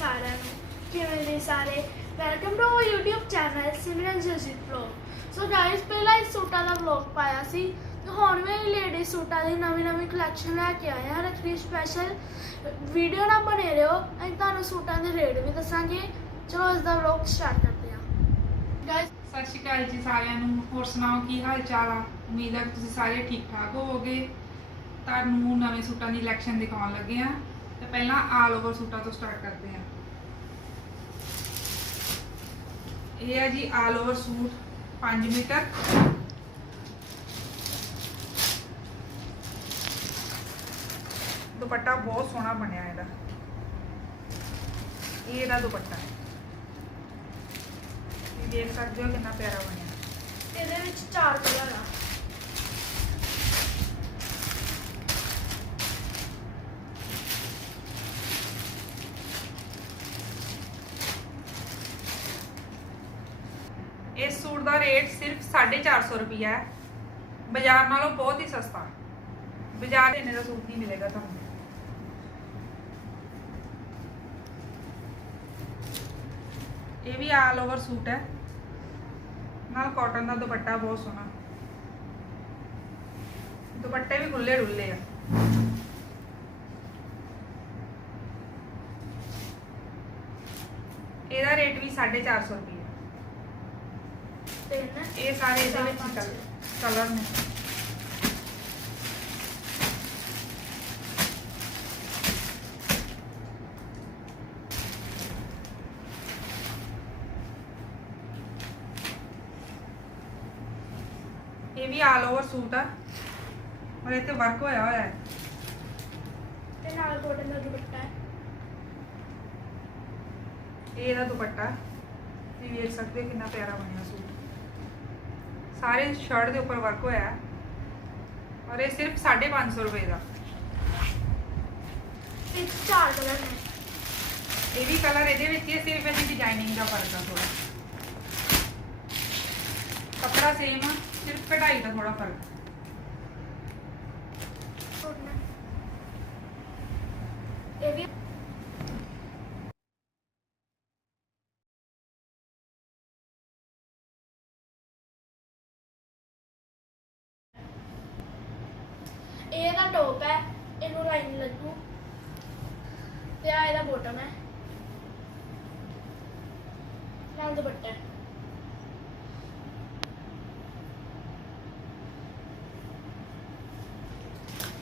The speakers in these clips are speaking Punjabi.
ਸਾਰਿਆਂ ਨੂੰ। ਕਿਵੇਂ ਨੇ ਸਾਰੇ? Welcome to our YouTube channel Simran Joshi vlog so guys ਪਹਿਲਾਂ ਇਸ ਸੂਟਾਂ ਦਾ ਵਲੌਗ ਪਾਇਆ ਸੀ। ਤੇ ਹੁਣ ਵੀ ਲੇਡੀ ਸੂਟਾਂ ਦੀ ਨਵੀਂ ਨਵੀਂ ਕਲੈਕਸ਼ਨ ਲੈ ਕੇ ਆਏ ਹਾਂ। ਰੱਖੜੀ ਸਪੈਸ਼ਲ ਵੀਡੀਓ ਨਾ ਬਣੇ ਰਹੋ। ਅਸੀਂ ਤੁਹਾਨੂੰ ਸੂਟਾਂ ਦੇ ਰੇਟ ਵੀ ਦੱਸਾਂਗੇ। ਚਲੋ ਇਸ ਦਾ ਵਲੌਗ ਸਟਾਰਟ ਕਰਦੇ ਹਾਂ। ਗਾਇਸ ਸਤਿ ਸ਼੍ਰੀ ਅਕਾਲ ਜੀ ਸਾਰਿਆਂ ਨੂੰ। ਹੋਰ ਸੁਣਾਓ, ਕੀ ਹਾਲ ਚਾਲ ਆ? ਉਮੀਦ ਹੈ ਕਿ ਤੁਸੀਂ ਸਾਰੇ ਠੀਕ ਠਾਕ ਹੋਵੋਗੇ। ਤੁਹਾਨੂੰ ਨਵੇਂ ਸੂਟਾਂ ਦੀ ਕਲੈਕਸ਼ਨ ਦਿਖਾਉਣ ਲੱਗੇ ਆ ਪਹਿਲਾਂ ਆਲ ਓਵਰ ਸੂਟਾਂ ਤੋਂ ਸਟਾਰਟ ਕਰਦੇ ਆ ਇਹ ਹੈ ਜੀ all over suit 5 metre. Dupatta ਬਹੁਤ ਸੋਹਣਾ ਬਣਿਆ ਇਹਦਾ। ਇਹ ਇਹਦਾ ਦੁਪੱਟਾ ਹੈ। ਤੁਸੀਂ ਦੇਖ ਸਕਦੇ ਹੋ ਕਿੰਨਾ ਪਿਆਰਾ ਬਣਿਆ। ਇਹਦੇ ਵਿੱਚ ਚਾਰ ਕਲਰ ਆ। ਇਸ ਸੂਟ ਦਾ ਰੇਟ ਸਿਰਫ 450 ਰੁਪਿਆ ਹੈ। ਬਾਜ਼ਾਰ ਨਾਲੋਂ ਬਹੁਤ ਹੀ ਸਸਤਾ। ਬਾਜ਼ਾਰ ਇੰਨੇ ਦਾ ਸੂਟ ਨਹੀਂ ਮਿਲੇਗਾ ਤੁਹਾਨੂੰ। ਇਹ ਵੀ ਆਲ ਓਵਰ ਸੂਟ ਹੈ। ਨਾਲ ਕਾਟਨ ਦਾ ਦੁਪੱਟਾ ਬਹੁਤ ਸੋਹਣਾ। ਦੁਪੱਟੇ ਵੀ ਖੁੱਲੇ ਡੁੱਲੇ ਆ। ਇਹਦਾ ਰੇਟ ਵੀ 450 ਰੁਪਏ ਤਿੰਨ ਇਹ ਸਾਰੇ ਇਹਦੇ ਵਿੱਚ ਚਾਰ, ਪੰਜ। ਕਲਰ ਨੇ। ਇਹ ਵੀ ਆਲ ਓਵਰ ਸੂਟ ਆ। ਔਰ ਇਹ ਤੇ ਵਰਕ ਹੋਇਆ ਹੋਇਆ ਹੈ। ਤੇ ਨਾਲ ਕੋਟਨ ਦਾ ਦੁਪੱਟਾ ਹੈ। ਇਹ ਇਹਦਾ ਦੁਪੱਟਾ। ਤੁਸੀਂ ਵੇਖ ਸਕਦੇ ਹੋ ਕਿੰਨਾ ਪਿਆਰਾ ਬਣਿਆ ਸੂਟ। ਸਾਰੇ ਸ਼ਰਟ ਦੇ ਉੱਪਰ ਵਰਕ ਹੋਇਆ ਹੈ। ਔਰ ਇਹ ਸਿਰਫ 550 ਰੁਪਏ ਦਾ। ਇਹ ਚਾਰ ਕਲਰ ਨੇ। ਇਹ ਵੀ ਕਲਰ ਇਹਦੇ ਵਿੱਚ ਹੀ ਹੈ, ਸਿਰਫ ਇਹਦੀ ਡਿਜ਼ਾਈਨਿੰਗ ਦਾ ਫ਼ਰਕ ਆ ਥੋੜਾ ਕੱਪੜਾ ਸੇਮ ਆ ਸਿਰਫ ਕਢਾਈ ਦਾ ਥੋੜਾ ਫ਼ਰਕ ਕੋਟਨ ਇਹ ਵੀ ਇਹ ਦਾ ਟੋਪ ਹੈ ਇਹਨੂੰ ਲਾਈਨ ਲੱਗੂ। ਤੇ ਆ ਇਹਦਾ ਬੋਟਮ ਹੈ। ਨਾਲ ਦੁਪੱਟਾ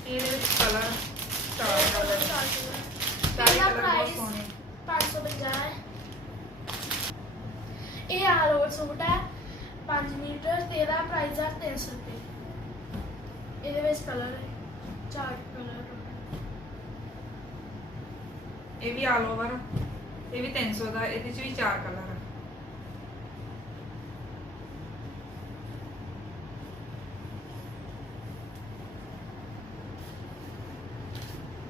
ਇਹਦੇ ਵਿੱਚ ਕਲਰ ਚਾਰ ਕਲਰ ਇਹਦਾ ਕਲਰ ਬਹੁਤ ਸੋਹਣੇ। 550 ਹੈ। ਇਹ ਆਲ ਓਵਰ ਸੂਟ ਹੈ 5 ਮੀਟਰ ਤੇ ਇਹਦਾ ਪ੍ਰਾਈਸ ਹੈ 300 ਰੁਪਏ। ਇਹਦੇ ਵਿੱਚ ਕਲਰ ਹੈ। ਚਾਰ ਕਲਰ ਇਹ ਵੀ ਆਲ ਓਵਰ ਇਹ ਵੀ 300 ਦਾ, ਇਹਦੇ ਚ ਵੀ ਚਾਰ ਕਲਰ ਆ।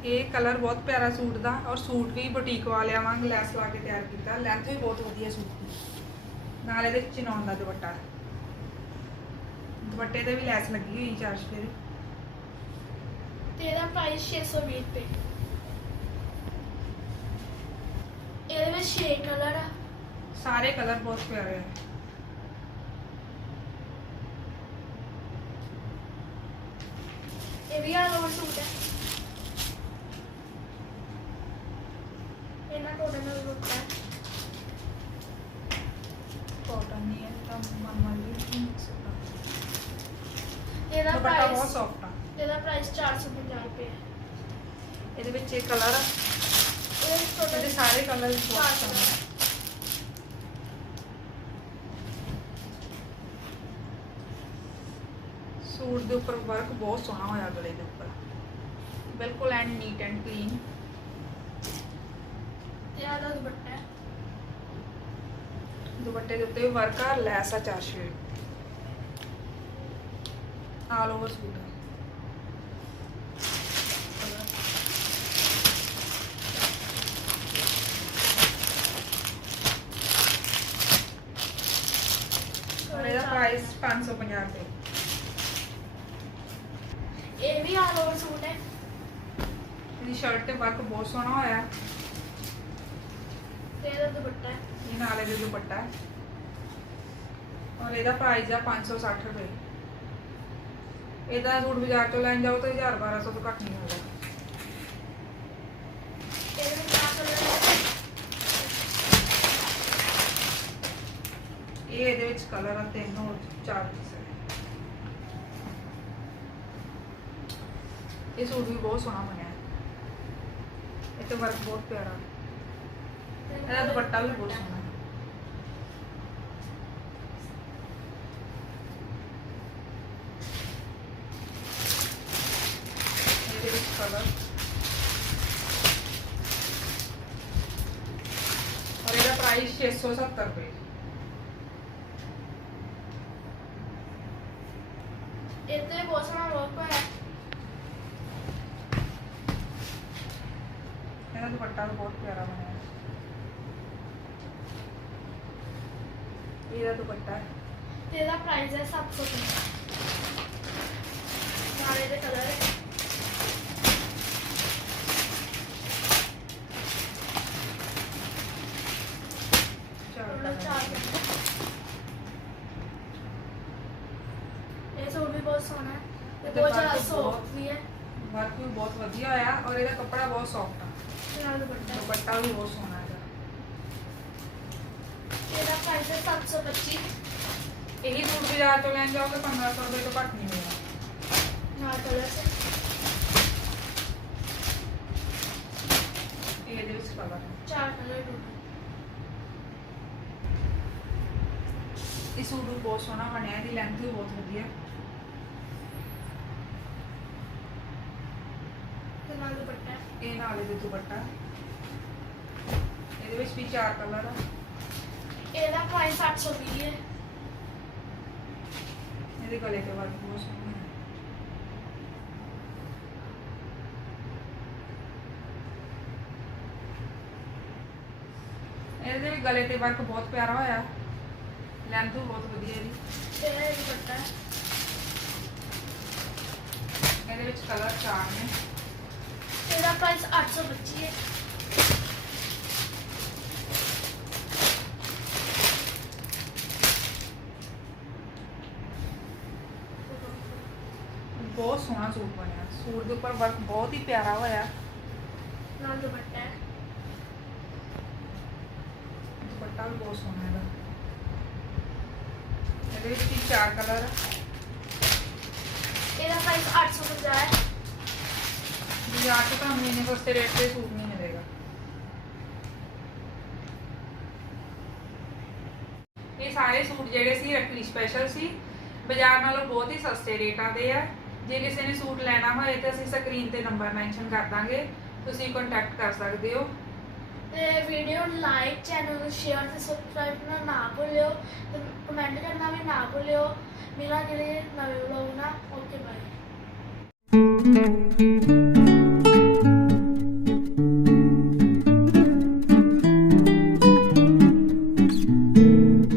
ਇਹ ਕਲਰ ਬਹੁਤ ਪਿਆਰਾ ਸੂਟ ਦਾ, ਔਰ ਸੂਟ ਵੀ ਬੁਟੀਕ ਵਾਲਿਆਂ ਵਾਂਗ ਲੈਸ ਲਾ ਕੇ ਤਿਆਰ ਕੀਤਾ, ਲੈਂਥ ਵੀ ਬਹੁਤ ਵਧੀਆ ਸੂਟ ਦੀ। ਨਾਲ ਇਹਦੇ ਚਿਨੌਨ ਦਾ ਦੁਪੱਟਾ। ਦੁਪੱਟੇ ਤੇ ਵੀ ਲੈਸ ਲੱਗੀ ਹੋਈ ਚਾਰ ਸ਼ੇਰੇ ਤੇ ਇਹਦਾ ਪ੍ਰਾਈਸ 620 ਰੁਪਏ ਇਹਦੇ ਵਿੱਚ 6 ਕਲਰ ਆ ਸਾਰੇ ਕਲਰ ਬਹੁਤ ਪਿਆਰੇ ਆ ਇਹ ਵੀ ਆਲ ਓਵਰ ਸੂਟ ਹੈ ਇਹਨਾਂ ਕੋਟਨ ਦਾ ਦੁਪੱਟਾ ਹੈ ਕਾਟਨ ਨਹੀਂ ਹੈ ਤਾਂ ਮਨ ਵੀ ਇਹਦਾ ਦੁਪੱਟਾ ਬਹੁਤ ਪ੍ਰਾਈਸ ਸੌਫਟ ਆ ਇਹਦਾ ਪ੍ਰਾਈਸ 450 ਰੁਪਏ ਹੈ। ਇਹਦੇ ਵਿੱਚ ਇਹ ਕਲਰ ਆ? ਇਹਦੇ ਸਾਰੇ ਕਲਰ ਬਹੁਤ ਸੋਹਣੇ ਸੂਟ ਦੇ ਉੱਪਰ ਵਰਕ ਬਹੁਤ ਸੋਹਣਾ ਹੋਇਆ ਗਲੇ ਦੇ ਉੱਪਰ। ਬਿਲਕੁਲ ਐਂਡ ਨੀਟ ਐਂਡ ਕਲੀਨ ਤੇ ਆਹ ਦਾ ਦੁਪੱਟਾ ਹੈ। ਦੁਪੱਟੇ ਦੇ ਉੱਤੇ ਵਰਕ ਆ ਲੈਸ ਆ ਚਾਰ ਸ਼ੇਡ ਆਲ ਓਵਰ ਸੂਟ ਆ ਔਰ ਇਹਦਾ ਪ੍ਰਾਈਸ 550 ਰੁਪਏ ਇਹ ਵੀ ਆਲ ਓਵਰ ਸੂਟ ਹੈ। ਇਹਦੀ ਸ਼ਰਟ ਤੇ ਵਰਕ ਬਹੁਤ ਸੋਹਣਾ ਹੋਇਆ। ਇਹਦਾ ਦੁਪੱਟਾ ਹੈ। ਇਹ ਨਾਲ ਇਹਦੇ ਦੁਪੱਟਾ ਹੈ। ਔਰ ਇਹਦਾ ਪ੍ਰਾਈਸ ਆ 560 ਰੁਪਏ। ਇਹਦਾ ਸੂਟ ਬਾਜ਼ਾਰ ਚੋਂ ਲੈਣ ਜਾਓ ਤਾਂ 1000 1200 ਤੋਂ ਘੱਟ ਨਹੀਂ ਹੋਊਗਾ ਇਹਦੇ ਵਿੱਚ ਆ ਕਲਰ ਹੈ ਇਹ ਇਹਦੇ ਵਿੱਚ ਕਲਰ ਆ ਤਿੰਨ ਹੋਰ ਚਾਰ ਪੀਸ ਇਹ ਸੂਟ ਵੀ ਬਹੁਤ ਸੋਹਣਾ ਬਣਿਆ ਹੈ। ਇਹ ਤੇ ਵਰਕ ਬਹੁਤ ਪਿਆਰਾ ਇਹਦਾ ਦੁਪੱਟਾ ਵੀ ਬਹੁਤ ਸੋਹਣਾ ਹੈ। ਇਹਦੇ ਵਿੱਚ ਕਲਰ ਔਰ ਇਹਦਾ ਪ੍ਰਾਈਸ 670 ਰੁਪਏ ਇੱਥੇ ਬਹੁਤ ਸੋਹਣਾ ਵਰਕ ਹੋਇਆ ਹੈ। ਇਹਦਾ ਦੁਪੱਟਾ ਵੀ ਬਹੁਤ ਪਿਆਰਾ ਬਣਿਆ ਹੈ। ਇਹਦਾ ਦੁਪੱਟਾ ਹੈ। ਤੇ ਇਹਦਾ ਪ੍ਰਾਈਸ ਹੈ 750 ਨਾਲ ਇਹਦੇ ਕਲਰ ਹੈ ਚਾਰ ਮਤਲਬ colour। ਚਾਰ ਕਲਰ ਇਹ ਸੂਟ ਵੀ ਬਹੁਤ ਸੋਹਣਾ ਹੈ ਵੀ ਹੈ? ਵਰਕ ਵੀ ਬਹੁਤ ਵਧੀਆ ਹੋਇਆ ਔਰ ਇਹਦਾ ਕੱਪੜਾ ਬਹੁਤ ਸੌਫਟ ਆ। ਨਾਲ ਦੁਪੱਟਾ। ਹੈ। ਦੁਪੱਟਾ ਵੀ ਬਹੁਤ ਸੋਹਣਾ ਹੈਗਾ। ਇਹਦਾ ਪ੍ਰਾਈਸ ਹੈ 725 ਇਹੀ ਸੂਟ ਬਾਜ਼ਾਰ ਤੋਂ ਲੈਣ ਜਾਓਗੇ 1500 ਰੁਪਏ ਤੋਂ ਘੱਟ ਨਹੀਂ ਹੋਏਗਾ ਨਾਲ ਕਲਰ ਹੈ ਇਹ ਇਹਦੇ ਵਿੱਚ ਕਲਰ ਚਾਰ ਕਲਰ ਟੋਟਲ ਇਹ ਸੂਟ ਵੀ ਬਹੁਤ ਸੋਹਣਾ ਬਣਿਆ ਇਹਦੀ ਲੈਂਥ ਵੀ ਬਹੁਤ ਵਧੀਆ ਤੇ ਨਾਲ ਦੁਪੱਟਾ ਹੈ। ਇਹ ਨਾਲ ਇਹਦੇ ਦੁਪੱਟਾ। ਇਹਦੇ ਵਿੱਚ ਵੀ ਚਾਰ ਕਲਰ ਆ। ਇਹਦਾ ਪ੍ਰਾਈਸ 820 ਹੈ। ਇਹਦੇ ਗਲੇ ਤੇ ਵਰਕ ਬਹੁਤ ਸੋਹਣਾ ਹੈ ਇਹਦੇ ਵੀ ਗਲੇ ਤੇ ਵਰਕ ਬਹੁਤ ਪਿਆਰਾ ਹੋਇਆ। ਲੈਂਥ ਵੀ ਬਹੁਤ ਵਧੀਆ ਇਹਦੀ ਤੇ ਇਹ ਦੁਪੱਟਾ। ਹੈ। ਇਹਦੇ ਵਿੱਚ ਕਲਰ ਚਾਰ ਨੇ। ਇਹਦਾ ਪ੍ਰਾਈਸ 825 ਹੈ। ਬਹੁਤ ਸੋਹਣਾ ਸੂਟ ਬਣਿਆ। ਸੂਟ ਦੇ ਉੱਪਰ ਵਰਕ ਬਹੁਤ ਹੀ ਪਿਆਰਾ ਹੋਇਆ। ਨਾਲ ਦੁਪੱਟਾ ਹੈ। ਦੁਪੱਟਾ ਵੀ ਬਹੁਤ ਸੋਹਣਾ ਇਹਦਾ। ਇਹਦੇ ਵਿੱਚ ਚਾਰ ਕਲਰ ਇਹਦਾ ਪ੍ਰਾਈਸ 850 ਹੈ। ਬਾਜ਼ਾਰ 'ਚ ਤੁਹਾਨੂੰ ਇੰਨੇ ਸਸਤੇ ਰੇਟ ਤੇ ਸੂਟ ਨਹੀਂ ਮਿਲੇਗਾ। ਇਹ ਸਾਰੇ ਸੂਟ ਜਿਹੜੇ ਸੀ, ਰੱਖੜੀ ਸਪੈਸ਼ਲ ਸੀ। ਬਾਜ਼ਾਰ ਨਾਲੋਂ ਬਹੁਤ ਹੀ ਸਸਤੇ ਰੇਟਾਂ ਦੇ ਆ। ਜੇ ਕਿਸੇ ਨੇ ਸੂਟ ਲੈਣਾ ਹੋਏ ਤਾਂ ਅਸੀਂ ਸਕਰੀਨ ਤੇ ਨੰਬਰ ਮੈਂਸ਼ਨ ਕਰ ਦਾਂਗੇ। ਤੁਸੀਂ ਕੰਟੈਕਟ ਕਰ ਸਕਦੇ ਹੋ। ਤੇ ਵੀਡੀਓ ਲਾਈਕ ਚੈਨਲ ਨੂੰ ਸ਼ੇਅਰ ਤੇ ਸਬਸਕ੍ਰਾਈਬ ਕਰਨਾ ਨਾ ਭੁੱਲਿਓ। ਤੇ ਕਮੈਂਟ ਕਰਨਾ ਵੀ ਨਾ ਭੁੱਲਿਓ। ਮਿਲਾਂਗੇ ਨਵੇਂ ਵਲੌਗ ਨਾਲ। Okay bye